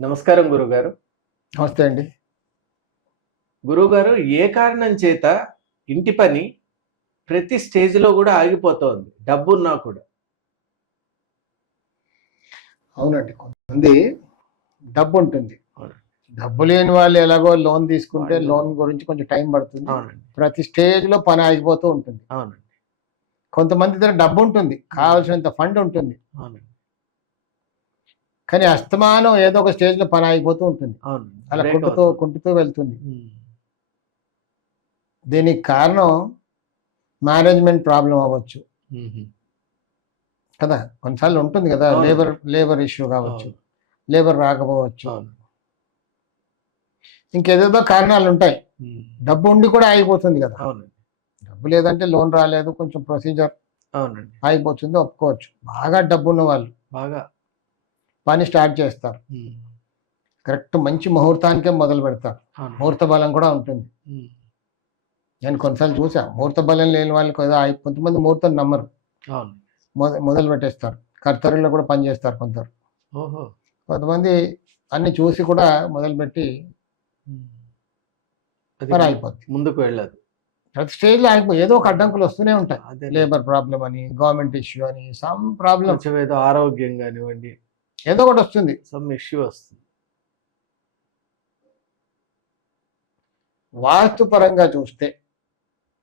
నమస్కారం గురుగారు. నమస్తే అండి. గురువుగారు, ఏ కారణం చేత ఇంటి పని ప్రతి స్టేజ్‌లో గూడా ఆగిపోతోంది డబ్బున్నా కూడా? అవునండి. కొంతమంది డబ్బుంటుంది. అవును. డబ్బు లేని వాళ్ళు ఎలాగో లోన్ తీసుకుంటే వాళ్ళు లోన్ గురించి కొంచెం టైం పడుతుంది. అవునండి. ప్రతి స్టేజ్‌లో పని ఆగిపోతూ ఉంటుంది. అవునండి. కొంతమంది దగ్గర డబ్బుంటుంది. కావాల్సినంత ఫండ్ ఉంటుంది. అవునండి. కానీ అస్తమానం ఏదో ఒక స్టేజ్‌లో పని ఆగిపోతూ ఉంటుంది. అవునండి. అలా బ్రేక్ కుంటుతూ, అవుతుంది. కుంటుతూ వెళ్తుంది. హ్మ్. దీనికి కారణం మేనేజ్‌మెంట్ ప్రాబ్లమ్ అవ్వచ్చు హుహు. కదా! కొన్నిసార్లు ఉంటుంది కదా! అవును. లేబర్ ఇష్యూ కావచ్చు. అవును. లేబర్ రాకపోవచ్చు. అవును. ఇంకేదేదో కారణాలుంటాయి. హ్మ్. డబ్బు ఉండి కూడా ఆగిపోతుంది కదా! అవునండి. డబ్బు లేదంటే లోన్ రాలేదు. కొంచెం ప్రొసీజర్ అవునండి. ఆగిపోతుంది ఒప్పుకోవచ్చు. బాగా డబ్బున్న వాళ్ళు బాగా. పని స్టార్ట్ చేస్తారు. హ్మ్. కరెక్ట్ మంచి ముహూర్తానికే మొదలు పెడతారు. అవును. ముహూర్త బలం కూడా ఉంటుంది. హ్మ్. నేను కొన్నిసార్లు చూసా. ముహూర్త బలం లేని వాళ్ళకి ఏదో కొంతమంది ముహూర్తం నమ్మరు. అవును. మొదలు పెట్టేస్తారు. కర్తరుల్లో కూడా పని చేస్తారు కొందరు. ఓహో! కొంతమంది అన్ని చూసి కూడా మొదలుపెట్టి హ్మ్. అది పని ఆగిపోద్ది. ముందుకు వెళ్ళదు. ప్రతి స్టేజ్‌లో ఏదో ఒక అడ్డంకులు వస్తూనే ఉంటాయి. అదేలే. లేబర్ ప్రాబ్లమ్ అని, గవర్నమెంట్ ఇష్యూ అని, సమ్ ప్రాబ్లమ్ కొంచెం ఏదో ఆరోగ్యం గానివ్వండి, ఏదో ఒకటి వస్తుంది. సమ్ ఇష్యూ వస్తుంది. వాస్తు పరంగా చూస్తే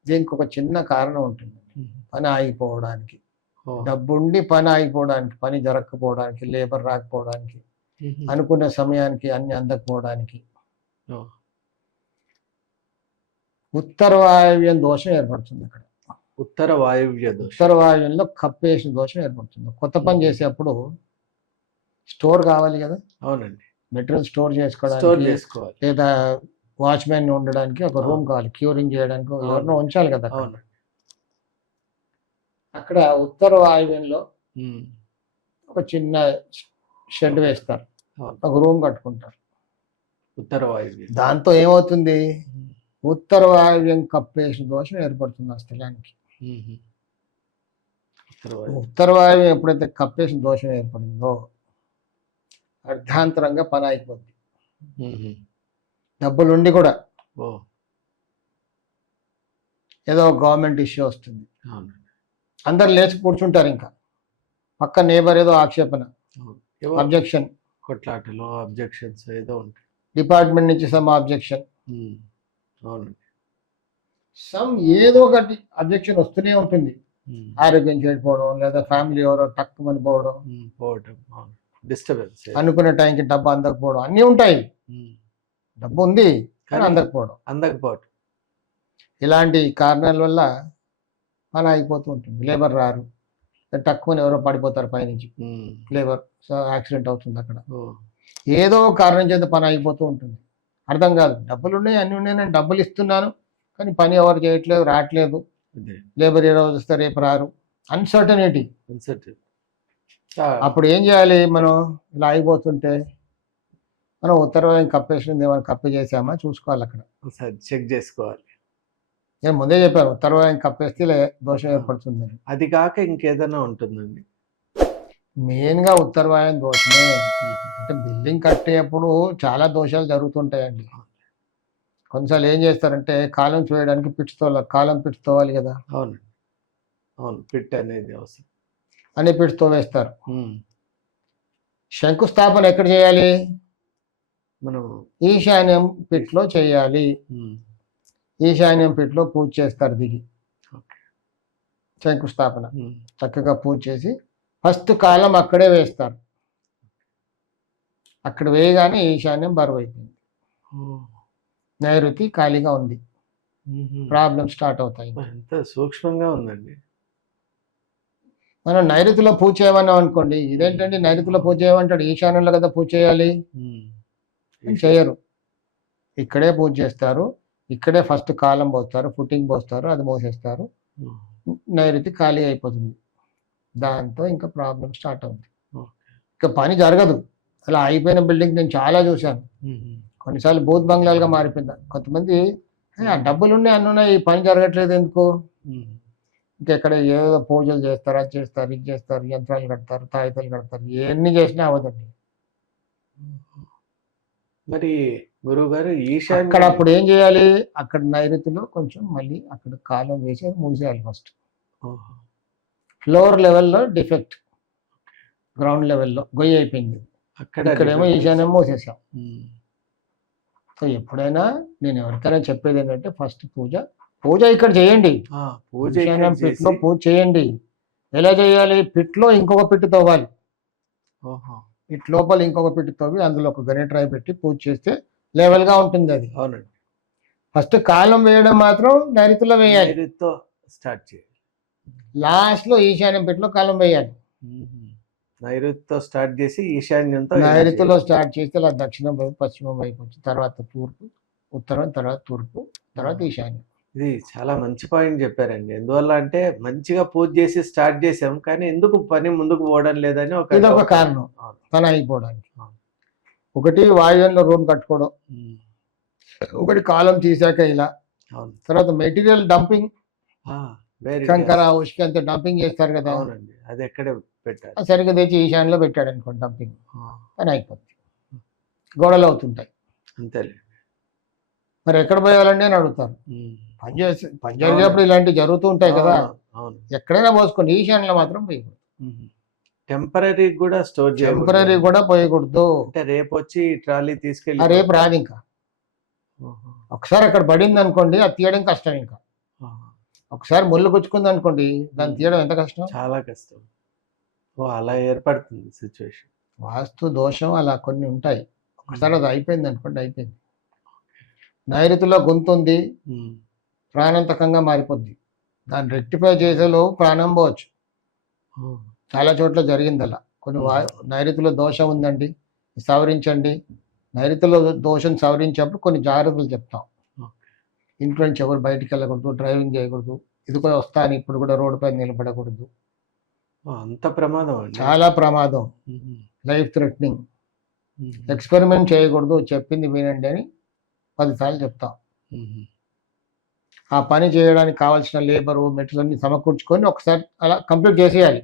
దీనికి ఒక చిన్న కారణం ఉంటుంది. హుహు. పని ఆగిపోవడానికి. ఓహ్! డబ్బుండి పని ఆగిపోవడానికి, పని జరగకపోవడానికి, లేబర్ రాకపోవడానికి, హుహు. అనుకున్న సమయానికి అన్ని అందకపోవడానికి ఓహ్! ఉత్తర వాయువ్యం దోషం ఏర్పడుతుంది అక్కడ. ఉత్తర వాయువ్య దోషం. ఉత్తర వాయువ్యంలో కప్పేసిన దోషం ఏర్పడుతుంది. కొత్త పని చేసేప్పుడు స్టోర్ కావాలి కదా! అవునండి. మెటీరియల్ స్టోర్ స్టోర్ చేసుకోవడానికి జేసుకోవాలి. లేదా వాచ్‌మెన్ ఉండడానికి ఒక రూమ్ అవును. కావాలి. క్యూరింగ్ చేయడానికి అవును. ఎవరినో ఉంచాలి కదా అక్కడ. అవునండి. అక్కడ ఉత్తర వాయువ్యంలో హ్మ్. ఒక చిన్న షెడ్ వేస్తారు. అవును. ఒక రూమ్ కట్టుకుంటారు. ఉత్తర వాయువ్య. దాంతో ఏమవుతుంది? హ్మ్. ఉత్తర వాయువ్యం కప్పేసిన దోషం ఏర్పడుతుంది ఆ స్థలానికి. హుహు. ఉత్తర వాయువ్య. ఉత్తర వాయువ్యం ఎప్పుడైతే కప్పేసిన దోషం ఏర్పడిందో అర్ధాంతరంగా పని అయిపోద్ది. హుహు. డబ్బులుండి కూడా ఓహ్! ఏదో గవర్నమెంట్ ఇష్యూ వస్తుంది. అవునండి. అందరు లేచి కూర్చుంటారు ఇంకా. పక్క నేబర్ ఏదో ఆక్షేపణ, అవును. ఏవో అబ్జెక్షన్, కొట్లాటలు, అబ్జెక్షన్స్ ఏదో ఉంటాయి. డిపార్ట్మెంట్ నుంచి సమ్ అబ్జెక్షన్, హ్మ్. అవునండి. సమ్ ఏదో ఒకటి అబ్జెక్షన్ వస్తూనే ఉంటుంది. హ్మ్. ఆరోగ్యం చెడిపోవడం లేదా ఫ్యామిలీ ఎవరో టక్కుమని పోవడం, పోవటం. అవును. డిస్టర్బెన్స్ ఏదో. అనుకునే టైంకి డబ్బు అందకపోవడం అన్నీ ఉంటాయి. హ్మ్. డబ్బు ఉంది కానీ కానీ అందకపోవడం. అందకపోవటం. ఇలాంటి కారణాల వల్ల పని ఆగిపోతూ ఉంటుంది. లేబర్ రారు. టక్కుమని ఎవరో పడిపోతారు పైనుంచి. హ్మ్. లేబర్ సో యాక్సిడెంట్ అవుతుంది అక్కడ. ఓహ్! ఏదో ఒక కారణం చేత పని ఆగిపోతూ ఉంటుంది. అర్థం కాదు. డబ్బులున్నాయి, అన్నీ ఉన్నాయి. నేను డబ్బులు ఇస్తున్నాను. కానీ పని ఎవరు చేయట్లేదు, రావట్లేదు. అదే. లేబర్ ఈ రోజు వస్తే రేపు రారు. అన్సర్టనిటీ. అన్సర్టెన్. అప్పుడు ఏం చేయాలి మనం ఇలా ఆగిపోతుంటే? మనం ఉత్తర వాయువ్యం కప్పేసింది ఏమైనా కప్పి చేసామా చూసుకోవాలి అక్కడ. ఒకసారి చెక్ జేసుకోవాలి. నేను ముందే చెప్పాను ఉత్తర వాయువ్యం కప్పేస్తే ఇలా దోషం ఆ! ఏర్పడుతుందని. అది కాక ఇంకేదైనా ఉంటుందండి? మెయిన్‌గా ఉత్తర వాయువ్యం దోషమే. హుహు. అంటే బిల్డింగ్ కట్టేప్పుడు చాలా దోషాలు జరుగుతుంటాయండి. కొన్నిసార్లు ఏం చేస్తారంటే కాలమ్స్ వేయడానికి కాలమ్ పిట్స్ తోవాలి కదా! అవునండి. అవును. పిట్ అనేది అవసరం. అన్ని పిట్స్ తోవేస్తారు. హ్మ్. శంకుస్థాపన ఎక్కడ చేయాలి? మనం ఈశాన్యం పిట్లో చేయాలి. హ్మ్. ఈశాన్యం పిట్లో పూజ చేస్తారు దిగి. ఓకే. శంకుస్థాపన. హ్మ్. చక్కగా పూజ చేసి ఫస్ట్ కాలం అక్కడే వేస్తారు. అక్కడ వేయగానే ఈశాన్యం బరువైపోయింది. ఓహ్! నైరుతి ఖాళీగా ఉంది. హుహు. ప్రాబ్లమ్ స్టార్ట్ అవుతాయి. ఎంత సూక్ష్మంగా ఉందండి. మనం నైరుతిలో పూజ చేయమన్నాం అనుకోండి. ఇదేంటండి నైరుతిలో పూజ చేయమంటాడు. ఈశాన్యంలో కదా పూజ చేయాలి. హ్మ్. అని చేయరు. ఇక్కడే పూజ చేస్తారు. ఇక్కడే ఫస్ట్ కాలం పోస్తారు. ఫుటింగ్ పోస్తారు. అది మోసేస్తారు. హ్మ్. నైరుతి ఖాళీ అయిపోతుంది. దాంతో ఇంకా ప్రాబ్లమ్ స్టార్ట్ అవుతుంది. ఓకే. ఇక పని జరగదు. అలా అయిపోయిన బిల్డింగ్ నేను చాలా చూశాను. హుహు. కొన్నిసార్లు భూత్ బంగ్లాలుగా మారిపోయింది. కొంతమంది ఆ డబ్బులున్నాయి అన్నున్నాయి ఈ పని జరగట్లేదు ఎందుకు? హ్మ్. ఇంకెక్కడ ఏదో పూజలు చేస్తారు, అది చేస్తారు, ఇది చేస్తారు, యంత్రాలు కడతారు, తాయితాలు కడతారు. ఎన్ని చేసినా అవ్వదండి. మరి గురువు గారు అక్కడ ఈశాన్యం అప్పుడు ఏం చేయాలి, అక్కడ నైరుతిలో కొంచెం మళ్ళీ అక్కడ కాలం వేసి అది మూసేయాలి ఫస్ట్. ఓహో. ఫ్లోర్ లెవెల్లో డిఫెక్ట్, గ్రౌండ్ లెవెల్లో గొయ్యి అయిపోయింది, అక్కడ ఇక్కడేమో defect ఈశాన్యం మూసేసాం. ఉమ్. సో ఎప్పుడైనా నేను ఎవరికైనా చెప్పేది ఏంటంటే ఫస్ట్ పూజ ఇక్కడ చేయండి, ఆ, పూజ ఇక్కడ ఈశాన్యం పిట్లో చేసి పూజ చేయండి. ఎలా చేయాలి, పిట్లో ఇంకొక పిట్టు తవ్వాలి, ఓహో. ఇటు లోపల ఇంకొక పిట్టు తవ్వి అందులో ఒక గరిట రాయి పెట్టి పూజ చేస్తే లెవెల్గా ఉంటుంది అది. అవునండి. ఫస్ట్ కాలం వేయడం మాత్రం నైరుతిలో వేయాలి, నైరుతితో స్టార్ట్ చేయాలి. లాస్ట్లో ఈశాన్యం పిట్లో కాలం వేయాలి. నైరుతితో స్టార్ట్ చేసి ఈశాన్యంతో నైరుతిలో స్టార్ట్ చేస్తే ఇలా దక్షిణం వైపు పశ్చిమం వైపు వచ్చి తర్వాత తూర్పు, ఉత్తరం, తర్వాత తూర్పు, తర్వాత ఈశాన్యం. ఇది చాలా మంచి పాయింట్ చెప్పారండి. ఎందువల్ల అంటే మంచిగా పూజ చేసి స్టార్ట్ చేసాం, కానీ ఎందుకు పని ముందుకు పోవడం లేదని ఒక ఇది ఒక doubt. కారణం అవును. పని అయిపోవడానికి. అవును. ఒకటి వాయువ్యంలో రూమ్ కట్టుకోవడం, ఉమ్. ఒకటి కాలం తీసాక ఇలా, అవును. తర్వాత మెటీరియల్ డంపింగ్, వెరీ కంకర ఉష్క అంతా డంపింగ్ చేస్తారు కదా, అవునండి. అది ఎక్కడే పెట్టాలి. అది సరిగ్గా తెచ్చి ఈశాన్యంలో పెట్టాడు అనుకోండి డంపింగ్, ఆ, పని అయిపోతుంది. గొడవలు అవుతుంటాయి. అంతేలే. మరి ఎక్కడ పోయాలండి అని అడుగుతారు. ఉమ్. పని జరిగేప్పుడు ఇలాంటివి జరుగుతూ ఉంటాయి కదా, అవును, అవును. ఎక్కడైనా పోసుకోండి, ఈశాన్యంలో మాత్రం పోయకూడదు. టెంపరీ కూడా స్టోర్ టెంపరీ చేయకూడదు. కూడా పోయకూడదు. అంటే రేపు వచ్చి ట్రాలీ ఆ తీసుకెళ్ళి రేపు రాదు ఇంకా. ఓహో. ఒకసారి అక్కడ పడింది అనుకోండి, అది తీయడం కష్టం. ఇంకా ఆహా. ఒకసారి ముళ్ళు గుచ్చుకుంది అనుకోండి, దాన్ని తీయడం ఎంత కష్టం. చాలా కష్టం. ఓ, అలా ఏర్పడుతుంది సిచ్యువేషన్. వాస్తు దోషం అలా కొన్ని ఉంటాయి. ఒకసారి అది అయిపోయింది అనుకోండి, అయిపోయింది. నైరుతిలో గొంతు ఉంది, ప్రాణాంతకంగా మారిపోద్ది. దాన్ని రెక్టిఫై చేసేలో ప్రాణం పోవచ్చు. చాలా చోట్ల జరిగింది అలా. కొన్ని నైరుతిలో దోషం ఉందండి, సవరించండి. నైరుతిలో దోషం సవరించేప్పుడు కొన్ని జాగ్రత్తలు చెప్తాం. ఇంట్లో నుంచి ఎవరు బయటికి వెళ్ళకూడదు, డ్రైవింగ్ చేయకూడదు, ఇది కూడా వస్తా అని ఇప్పుడు కూడా రోడ్డు పైన నిలబడకూడదు. అంత ప్రమాదం అండి. చాలా ప్రమాదం, లైఫ్ థ్రెటనింగ్. ఎక్స్పెరిమెంట్ చేయకూడదు, చెప్పింది వినండి అని 10 సార్లు చెప్తాం. ఆ పని చేయడానికి కావాల్సిన లేబరు మెటీరియల్ అన్ని సమకూర్చుకొని ఒకసారి అలా కంప్లీట్ చేసేయాలి.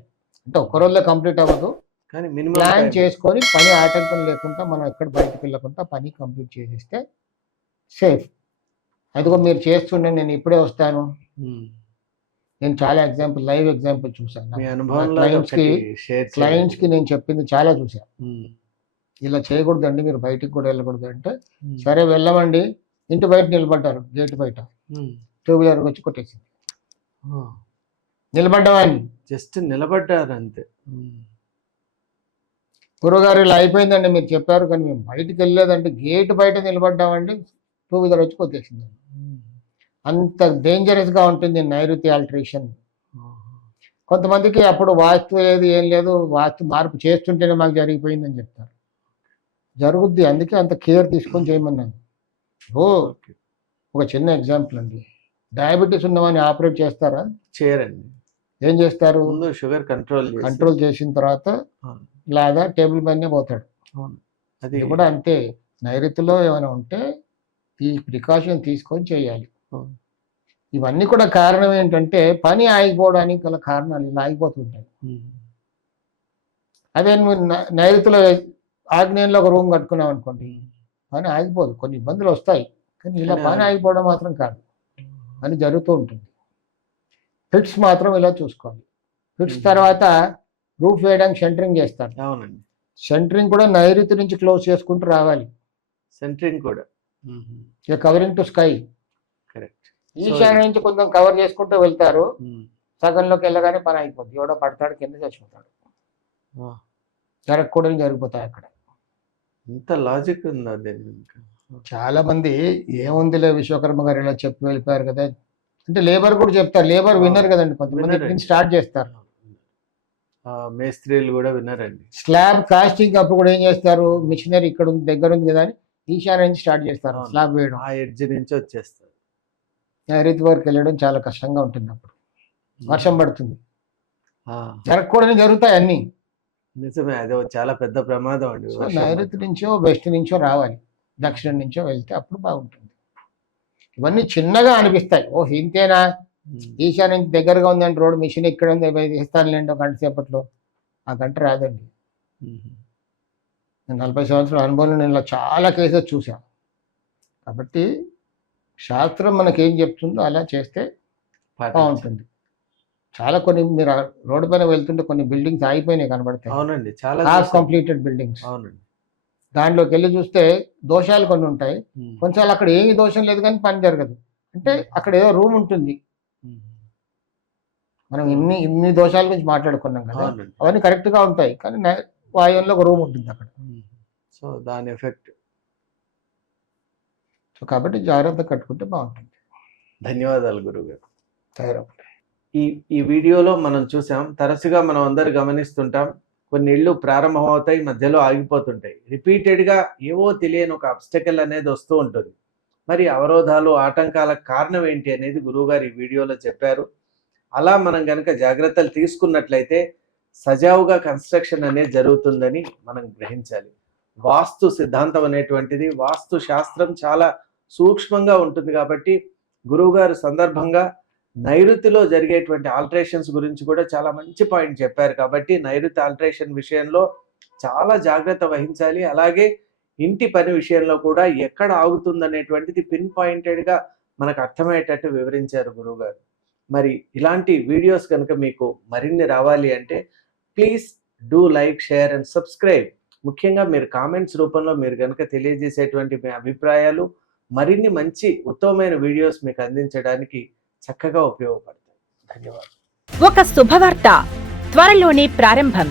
అంటే ఒక్క రోజులో కంప్లీట్ అవ్వదు, కానీ మినిమం ప్లాన్ చేసుకొని పని ఆటంకం లేకుండా మనం ఎక్కడ బయటకు వెళ్ళకుండా పని కంప్లీట్ చేసేస్తే సేఫ్. అదిగో మీరు చేస్తుండే, నేను ఇప్పుడే వస్తాను. నేను చాలా లైవ్ ఎగ్జాంపుల్ చూసాను. మీ అనుభవంలో క్లయింట్స్కి నేను చెప్పింది చాలా చూసాను. ఇలా చేయకూడదండి, మీరు బయటికి కూడా వెళ్ళకూడదు అంటే, సరే వెళ్ళమండి. ఇంటి బయట నిలబడ్డారు, గేట్ బయట 2 వీలర్ వచ్చి కొట్టేసింది. నిలబడ్డవాడిని జస్ట్ నిలబడ్డారు అంతే. గురుగారు ఇలా అయిపోయిందండి, మీరు చెప్పారు కానీ మేము బయటికి వెళ్ళలేదండి, గేట్ బయట నిలబడ్డామండి, 2 వీలర్ వచ్చి కొట్టేసింది. అంత డేంజరస్గా ఉంటుంది నైరుతి ఆల్టరేషన్. కొంతమందికి అప్పుడు వాస్తు లేదు, ఏం లేదు, వాస్తు మార్పు చేస్తుంటేనే మాకు జరిగిపోయిందని చెప్తారు. జరుగుద్ది, అందుకే అంత కేర్ తీసుకొని చేయమన్నాను. ఒక చిన్న ఎగ్జాంపుల్ అండి, డయాబెటీస్ ఉన్నవాడిని ఆపరేట్ చేస్తారా? చేయరండి. ఏం చేస్తారు? ముందు షుగర్ కంట్రోల్ చేసిన తర్వాత లాగా టేబుల్ పైనే పోతాడు. అది కూడా అంతే. నైరుతిలో ఏమైనా ఉంటే ఈ ప్రికాషన్ తీసుకొని చేయాలి. ఇవన్నీ కూడా కారణం ఏంటంటే పని ఆగిపోవడానికి గల కారణాలు ఇలా ఆగిపోతుంటాయి. అదే నువ్వు నైరుతిలో ఆగ్నేయంలో ఒక రూమ్ కట్టుకున్నాం అనుకోండి, పని ఆగిపోదు. కొన్ని ఇబ్బందులు వస్తాయి, కానీ ఇలా పని ఆగిపోవడం మాత్రం కాదు, అని జరుగుతూ ఉంటుంది. ఫిట్స్ మాత్రం ఇలా చూసుకోవాలి. ఫిట్స్ తర్వాత రూఫ్ వేయడానికి సెంటరింగ్ చేస్తారు. అవునండి. సెంటరింగ్ కూడా నైరుతి నుంచి క్లోజ్ చేసుకుంటూ రావాలి. సెంటరింగ్ కూడా కవరింగ్ టు స్కై. కరెక్ట్. ఈశాన్యం నుంచి కొంచెం కవర్ చేసుకుంటూ వెళ్తారు, సగంలోకి వెళ్ళగానే పని అయిపోద్ది. ఎవడో పడతాడు, కింద చచ్చిపోతాడు. జరగకూడని జరిగిపోతాయి అక్కడ. ఇంత లాజిక్ ఉందా? చాలా మంది ఏముందిలే విశ్వకర్మ గారు ఇలా చెప్పి వెళ్ళిపోయారు కదా అంటే, లేబర్ కూడా చెప్తారు. లేబర్ విన్నర్ కదండి, కొంతమంది స్టార్ట్ చేస్తారు. మేస్త్రీలు కూడా విన్నారండి. స్లాబ్ కాస్టింగ్ అప్పుడు కూడా ఏం చేస్తారు, మిషనరీ ఇక్కడ ఉంది, దగ్గర ఉంది కదా అని ఈశాన్యం నుంచి స్టార్ట్ చేస్తారు స్లాబ్ వేయడం. ఆ ఎడ్జ్ నుంచి వచ్చేస్తారు. నైరుతి వరకు వెళ్ళడం చాలా కష్టంగా ఉంటుంది. అప్పుడు వర్షం పడుతుంది, జరగకూడని జరుగుతాయి అన్ని. నిజమే, అదే చాలా పెద్ద ప్రమాదం అండి. నైరుతి నుంచో వెస్ట్ నుంచో రావాలి, దక్షిణం నుంచో వెళ్తే అప్పుడు బాగుంటుంది. ఇవన్నీ చిన్నగా అనిపిస్తాయి, ఓ ఇంతేనా, ఈశాన్యం నుంచి దగ్గరగా ఉందంటే రోడ్డు మిషన్ ఇక్కడ ఉంది, ఇస్తానులేండి ఒక గంట సేపట్లో. ఆ గంట రాదండి. నేను 40 సంవత్సరాల అనుభవంలో నేను ఇలా చాలా కేసెస్ చూసాను. కాబట్టి శాస్త్రం మనకేం చెప్తుందో అలా చేస్తే బాగుంటుంది. చాలా కొన్ని మీరు రోడ్డు పైన వెళ్తుంటే కొన్ని బిల్డింగ్స్ ఆగిపోయినాయి కనబడతాయి, అవునండి, చాలా హాఫ్ కంప్లీటెడ్ బిల్డింగ్స్. అవునండి. దాంట్లోకి వెళ్ళి చూస్తే దోషాలు కొన్ని ఉంటాయి, కొంచెం అక్కడ ఏమి దోషం లేదు కానీ పని జరగదు. అంటే అక్కడ ఏదో రూమ్ ఉంటుంది. మనం ఇన్ని దోషాల గురించి మాట్లాడుకున్నాం కదా, అవన్నీ కరెక్ట్ గా ఉంటాయి కానీ వాయువులో ఒక రూమ్ ఉంటుంది అక్కడ. సో దాని ఎఫెక్ట్. సో కాబట్టి జాగ్రత్త కట్టుకుంటే బాగుంటుంది. ధన్యవాదాలు గురువుగారు. తయారవు. ఈ వీడియోలో మనం చూసాం, తరచుగా మనం అందరు గమనిస్తుంటాం, కొన్ని ఇళ్ళు ప్రారంభమవుతాయి, మధ్యలో ఆగిపోతుంటాయి. రిపీటెడ్గా ఏవో తెలియని ఒక అబ్స్టకల్ అనేది వస్తూ ఉంటుంది. మరి అవరోధాలు, ఆటంకాలకు కారణం ఏంటి అనేది గురువుగారు ఈ వీడియోలో చెప్పారు. అలా మనం కనుక జాగ్రత్తలు తీసుకున్నట్లయితే సజావుగా కన్స్ట్రక్షన్ అనేది జరుగుతుందని మనం గ్రహించాలి. వాస్తు సిద్ధాంతం అనేటువంటిది, వాస్తు శాస్త్రం చాలా సూక్ష్మంగా ఉంటుంది కాబట్టి గురువుగారు సందర్భంగా నైరుతిలో జరిగేటువంటి ఆల్టరేషన్స్ గురించి కూడా చాలా మంచి పాయింట్ చెప్పారు. కాబట్టి నైరుతి ఆల్టరేషన్ విషయంలో చాలా జాగ్రత్త వహించాలి. అలాగే ఇంటి పని విషయంలో కూడా ఎక్కడ ఆగుతుందనేటువంటిది పిన్ పాయింటెడ్గా మనకు అర్థమయ్యేటట్టు వివరించారు గురువుగారు. మరి ఇలాంటి వీడియోస్ కనుక మీకు మరిన్ని రావాలి అంటే please do like, share and subscribe. ముఖ్యంగా మీరు కామెంట్స్ రూపంలో మీరు కనుక తెలియజేసేటువంటి మీ అభిప్రాయాలు మరిన్ని మంచి ఉత్తమమైన వీడియోస్ మీకు అందించడానికి చక్కగా ఉపయోగపడతాయి. ధన్యవాదాలు. ఒక శుభవార్త త్వరలోనే ప్రారంభం.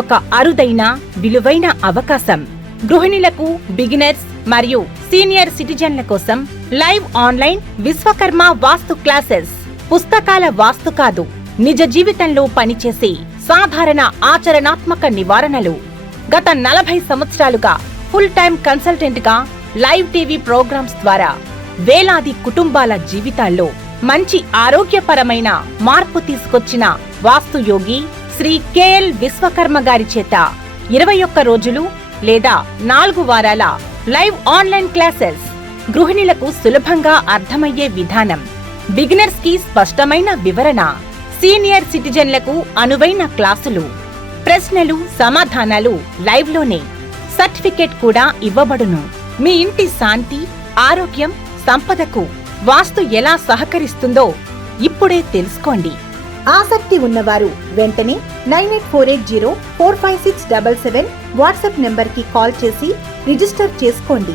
ఒక అరుదైన విలువైన అవకాశం. గృహిణులకు, బిగినర్స్ మరియు సీనియర్ సిటిజన్ల కోసం లైవ్ ఆన్లైన్ విశ్వకర్మ వాస్తు క్లాసెస్. పుస్తకాల వాస్తు కాదు, నిజ జీవితంలో పనిచేసే సాధారణ ఆచరణాత్మక నివారణలు. గత 40 సంవత్సరాలుగా ఫుల్ టైం కన్సల్టెంట్ గా లైవ్ టీవీ ప్రోగ్రామ్స్ ద్వారా వేలాది కుటుంబాల జీవితాల్లో మంచి ఆరోగ్యపరమైన మార్పు తీసుకొచ్చిన వాస్తు యోగి శ్రీ కెఎల్ విశ్వకర్మ గారి చేత 21 రోజులు లేదా 4 వారాల లైవ్ ఆన్లైన్ క్లాసెస్. గృహిణులకు సులభంగా అర్థమయ్యే విధానం, బిగినర్స్ కి స్పష్టమైన వివరణ, సీనియర్ సిటిజన్లకు అనువైన క్లాసులు, ప్రశ్నలు సమాధానాలు లైవ్ లోనే. సర్టిఫికేట్ కూడా ఇవ్వబడును. మీ ఇంటి శాంతి, ఆరోగ్యం, సంపదకు వాస్తు ఎలా సహకరిస్తుందో ఇప్పుడే తెలుసుకోండి. ఆసక్తి ఉన్నవారు వెంటనే 9848045677 వాట్సాప్ నెంబర్కి కాల్ చేసి రిజిస్టర్ చేసుకోండి.